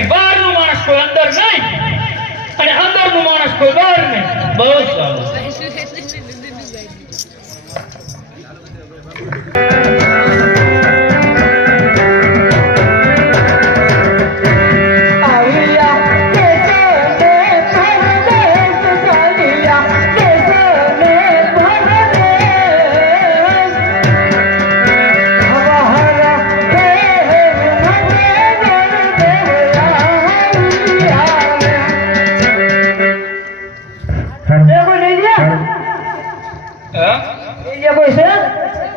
કે બહારનું માણસ કોઈ અંદર નહીં. અને અંદરનું માણસ કોઈ બહાર નહીં. બહુ સારું. કોઈ છે?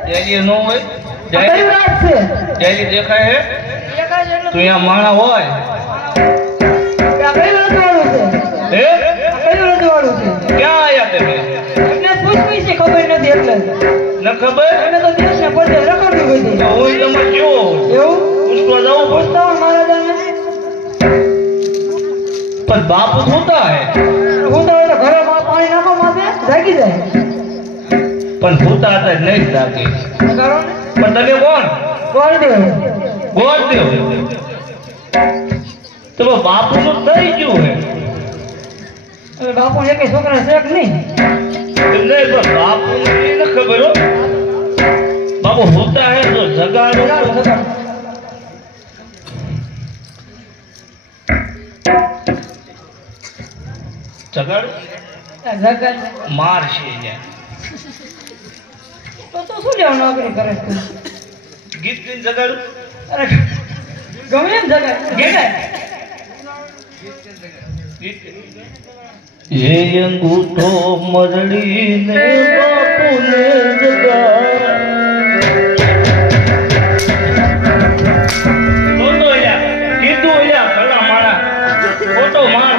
જયલી નો હોય. રાત છે? જયલી દેખાય હે એકાદ એટલું તું અહીંયા માણા હોય. કયું રજવાડું છે? હે? કયું રજવાડું છે? ક્યાં આયા તમે? પૂછવી છે ખબર નથી એટલે. ન ખબર? એને તો દેશ ને પડદે રખડવી બધી તો હું તમે જો એવું? પૂછવા જવું પડે પૂછતા હોય મહારાજાને. પણ બાપ જોતા હે. હું તો એટલે ઘરે પાણી નાખો માથે જાગી જાય. પણ ભૂતા હતા નહીં લાગે પણ તમે કોણ? ગોળદેવ. ગોળદેવ. તો બાપુ નું થઈ ગયું હે. બાપુ એક છોકરા છે કે નહીં? નહીં પણ બાપુ ન ખબર હો. બાપુ હોતા હે તો જગાડો. જગાડો. જગાડો. તો તો શું લેવા નોકરી કરે ગીત ગીત જગાડું? અરે ગમે એમ જગાડ. જગાડ. એ અંગૂઠો મરડીને બાપુને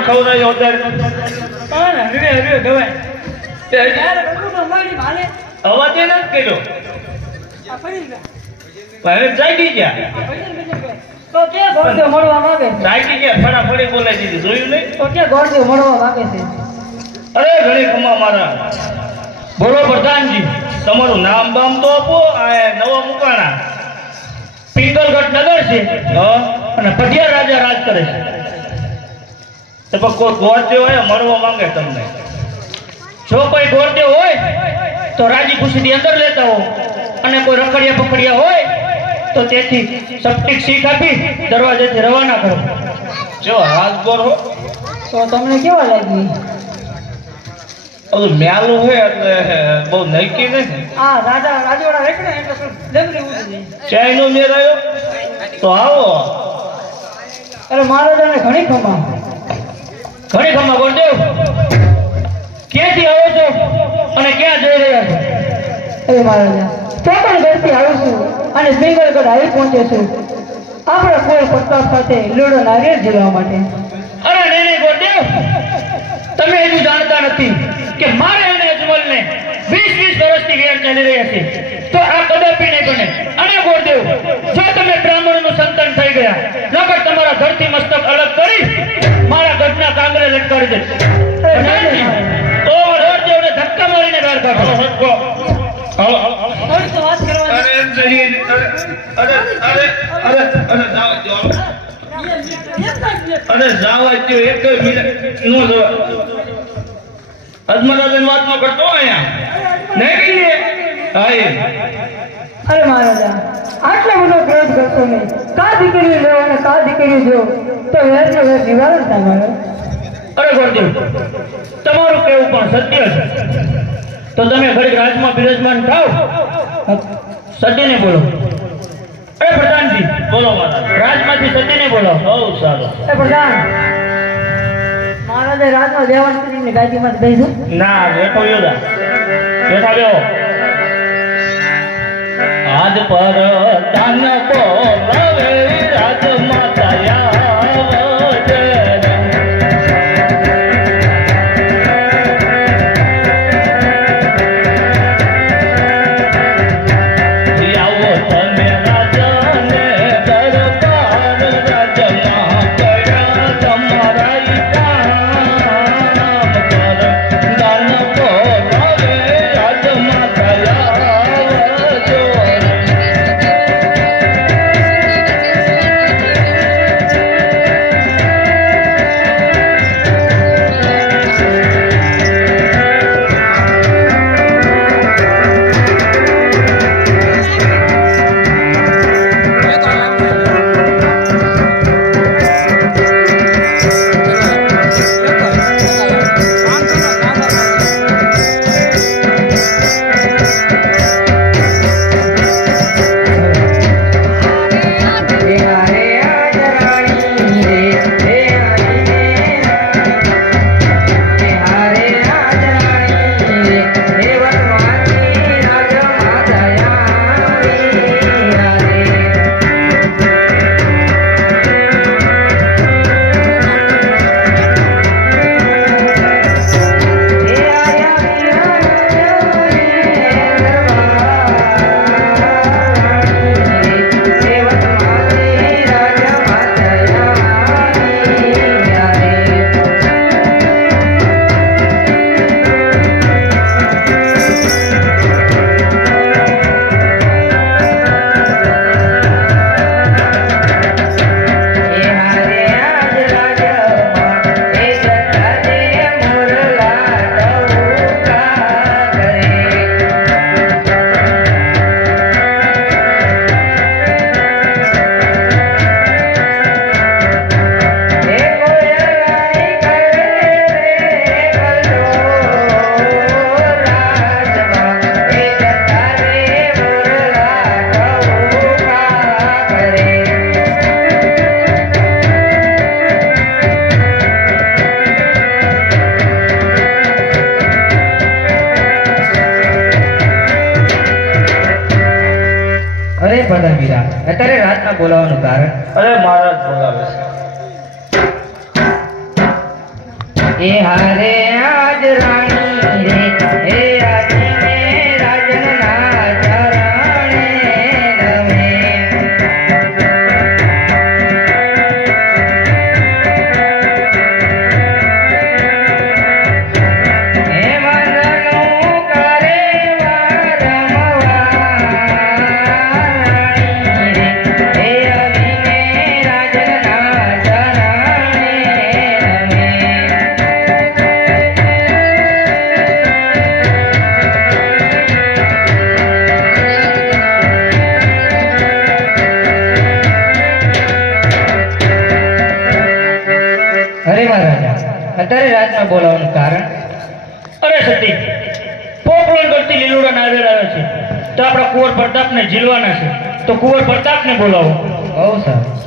ખવડાયો અત્યારે. પણ હવે હવે ગવાય. ત્યારે મારી? માને. અવાજ નથી કર્યો. હવે જાગી ગયા કે. મળવા માંગે? જાગી ગયા દીધી જોયું નહીં? તો ક્યાં ગોળદેવ મળવા માંગે છે? અરે ઘણી ખમા મારા. બોલો પ્રધાનજી તમારું નામ બામ તો આપો. આ નવા મુકાણા. પિંગલગઢ નગર છે. હા, અને પઢિયા રાજા રાજ કરે છે. તો કોઈ ગોરદેવ હોય મળવા માંગે તમને. જો કોઈ ગોરદેવ હોય તો રાજી ખુશીથી અંદર લેતા હો. અને કોઈ રખડિયા પકડિયા હોય તો તેથી સપ્ટિક શીખ આપી દરવાજેથી રવાના કરો. જો રાજગોર હો. તો તમને કેવા લાગી? બધું મેલું હોય એટલે બહુ નક્કી નથી આ રાજા રાજવાડા રેકડે એટલે શું ઉડી જાય ચાઈનો મેર આવ્યો તો આવો. અરે મહારાજાને ઘણી ખમા. ઘણી ખમા ગોરદેવ. ક્યાંથી આવો છો? અને ક્યાં જઈ રહ્યા છો? એ મહારાજા ઘરથી આવું છું અને સિંગલગઢ આવી પહોંચે છું. આપણે કોઈ પ્રતાપ સાથે લૂડો નારિયેળ જીવવા માટે. અરે નહીં નહીં તમે હજુ જાણતા નથી કે મારે અને અજમલને વીસ વીસ વર્ષથી વેર ચાલી રહ્યા છે. તો આ કદાપી અરે જાવા એક મિનિટ નો જવા અજમલાબેન વાત નો કરતો અહીંયા. નહીં કહીએ? હાય. અરે મહારાજા આટલો બધો ક્રોધ કરતો નહીં. કા દીકરી જો અને કા દીકરી જો તો વેરનો વેર નિવારણ થાય અરે ગોરદેવ તમારું કેવું પણ સત્ય છે. તો તમે ઘડીક રાજમાં બિરાજમાન થાવ સત્યને બોલો. અરે પ્રધાનજી બોલો મહારાજ. રાજમાંથી સત્યને બોલો. બહુ સારું. એ પ્રધાન મહારાજે રાતમાં દેવાન કરીને ગાદીમાં બેસું ના બેઠો યોદા બેઠા બેહો આજ પર તાન અરે ભલા મીરા અત્યારે રાતના બોલાવાનું કારણ? અરે મહારાજ બોલાવે છે. એ હારે આજ રાણી અત્યારે રાતના બોલાવવાનું કારણ? અરે સતી પોપરણ કરતી લીલુડા નાદર આવે છે. તો આપણા કુંવર પ્રતાપને ઝીલવાના છે. તો કુંવર પ્રતાપને બોલાવો. બહુ સારું.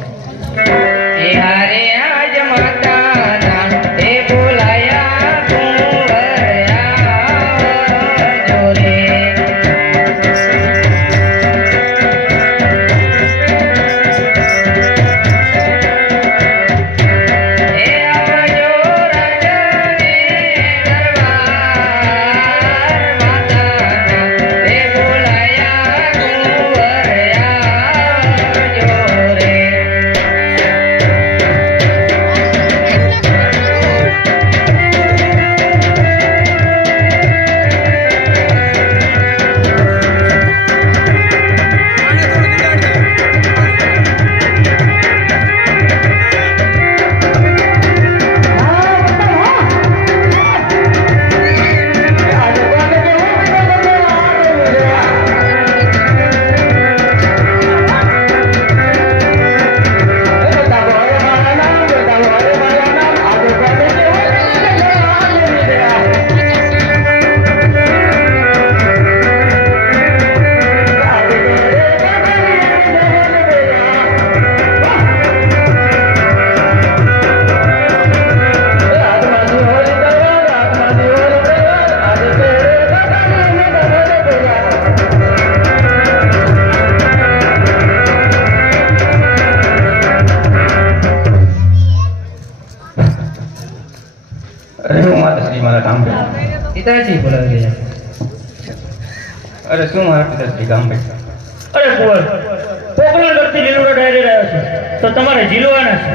તમારે જીલવાના છે.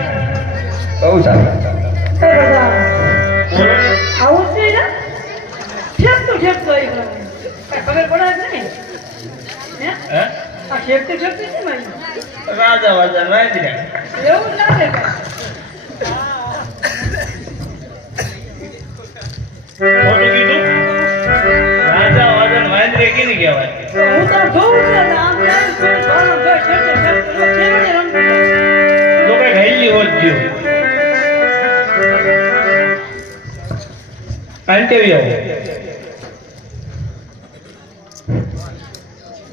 બહુ સારું. આવું નહીં ને? ઠેકતું ઠેકતું આવી ગયું. ખબર પડે જ નહીં. હે? હે? આ ઠેકતું ઠેકતું છે મારી રાજા વાજા નારિયેળ એવું લાગે. કીધું? રાજા કીધી કહેવાય. હું તો જોઉં છું આંટેવી આવો?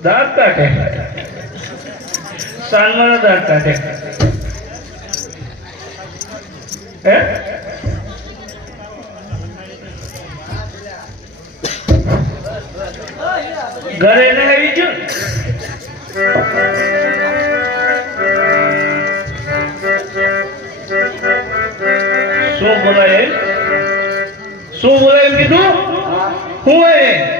દાંત કાઢે. સાનમાં દાંત કાઢે. હે? ઘરે ન આવી ગયું શું બોલાય એમ કીધું? હું એ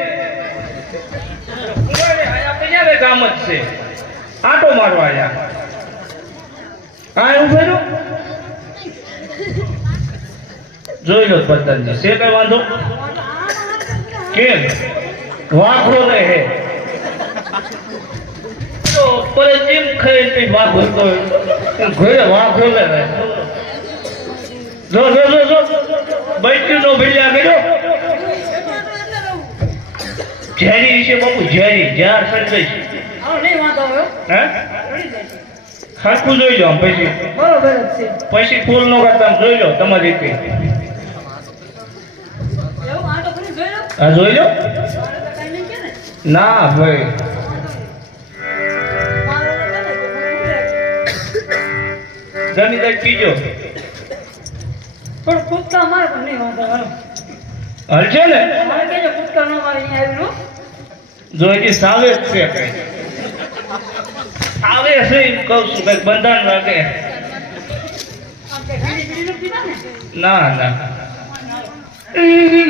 ક્યાં કામ જ છે? આટો મારવા આયા. હા એવું કર્યું જોઈ લો પતંગજી, છે કઈ વાંધો? કેમ? વાંખડો રહે હે. પર જેમ ખાઈ તે તો. ઘરે વાંખો રહે. જો જો જો જો. બૈઠી નો ભેળ્યા કર્યો. ઝેરી વિશે બાપુ ઝેરી ઝેર સર્જાય છે. આવો નહીં વાંધો આવ્યો. હે? ચડી જાય છે. સરખું જોઈ લો પછી. પછી ફૂલ નો કરતા જોઈ લો તમારી રીતે. ખરી જોઈ લો. ને ભાઈ. ગમી જાય પીજો. થોડું કૂદકા મારે પણ નહીં વાંધો હાલો. હલશે ને મારે કહેજો કૂદકા ન મારે અહીંયા આવ્યું જો હજી સાવે જ છે કઈ આવે છે એમ કહું છું કંઈક બંધાણ લાગે ના ના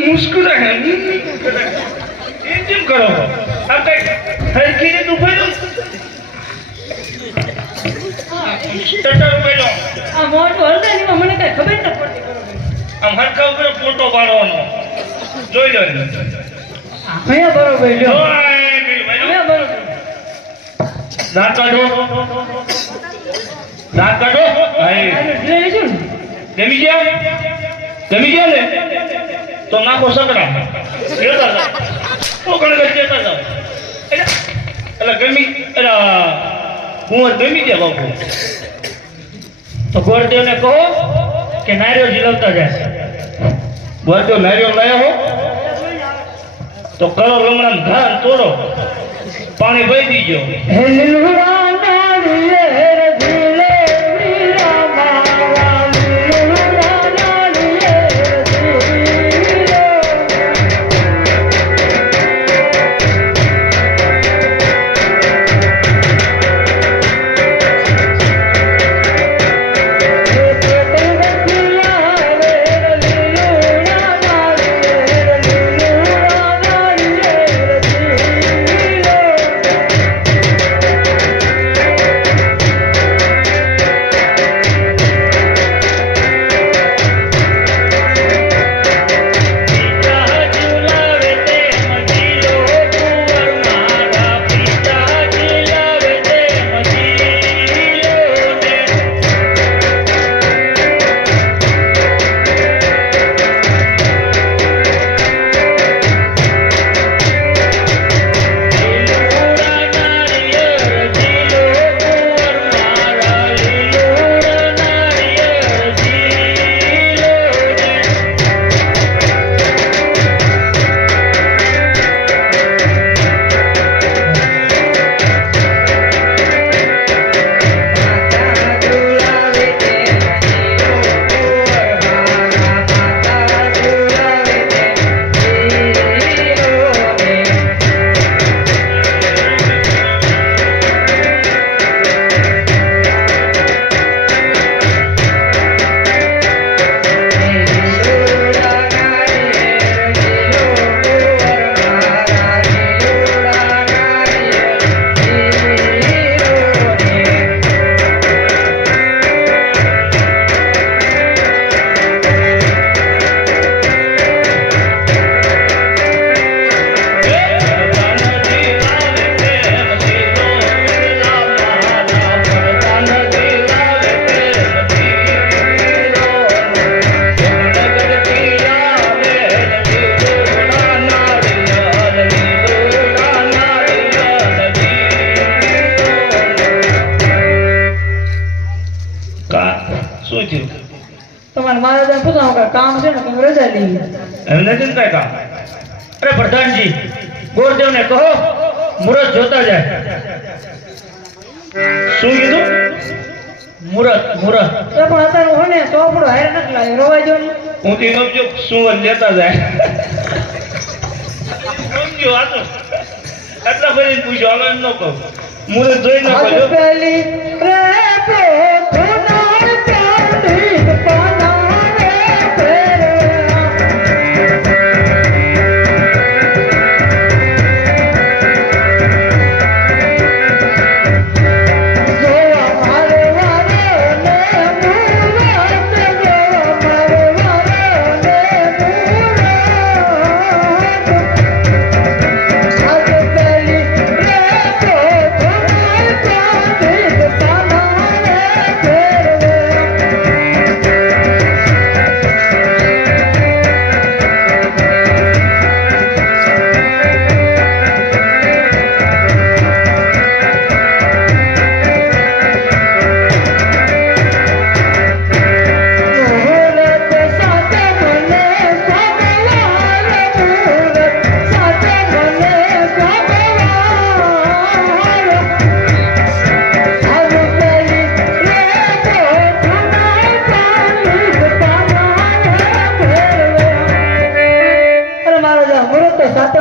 મુશ્કેલ એમ કેમ કરો? આ કઈ રીતે ઊભો રહ્યો? ટટર ઊભો રહ્યો. આ મોટું હળદારીમાં મને કઈ ખબર ન પડતી. આમ હરખા ઉપર ફોટો પાડવાનો. જોઈ લો અહીંયા બરોબર લ્યો. અહીંયા બરોબર. દાંત કાઢો. દાંત કાઢો. હાય. આને લઈ લેજો ને. ગમી ગયા? ગમી ગયા ને? તો નાખો સકડા એટલે એટલે ગમી એટલે કુંવર પ્રેમી ગયા બાપુ. તો ગોરદેવને કહો કે નાર્યો જીલવતા જાય. ગોરદેવ નારિયો લાયો હો. તો કરો લમણા ધાન તોડો. પાણી વહી દીજો. અરે પ્રધાનજી ગોરદેવને કહો મુરત જોતા જાય. શું કીધું? મુરત મુરત. તો પણ અત્યારે હોય ને તો આપણું હારે નથી લાગે રોવાઈ જો હું થી સમજો સુવન લેતા જાય. સમજો આ તો. એટલા ફરી પૂછ્યો હવે ન કહું. મુરત જોઈ ન કહો પહેલી રે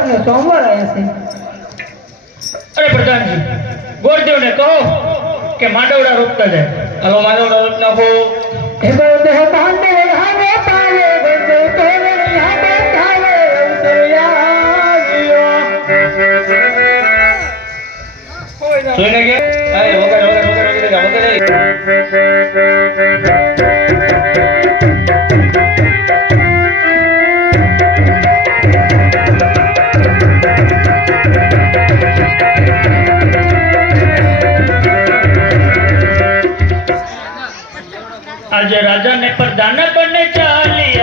તો સોમવાર આવ્યા છે. અરે પ્રધાનજી ગોરદેવને કહો કે માંડવડા રોપતા જાય. હવે માંડવડા રોપ નાખો. એ બોલતે હે આજે રાજાને પ્રધાન બને ચાલી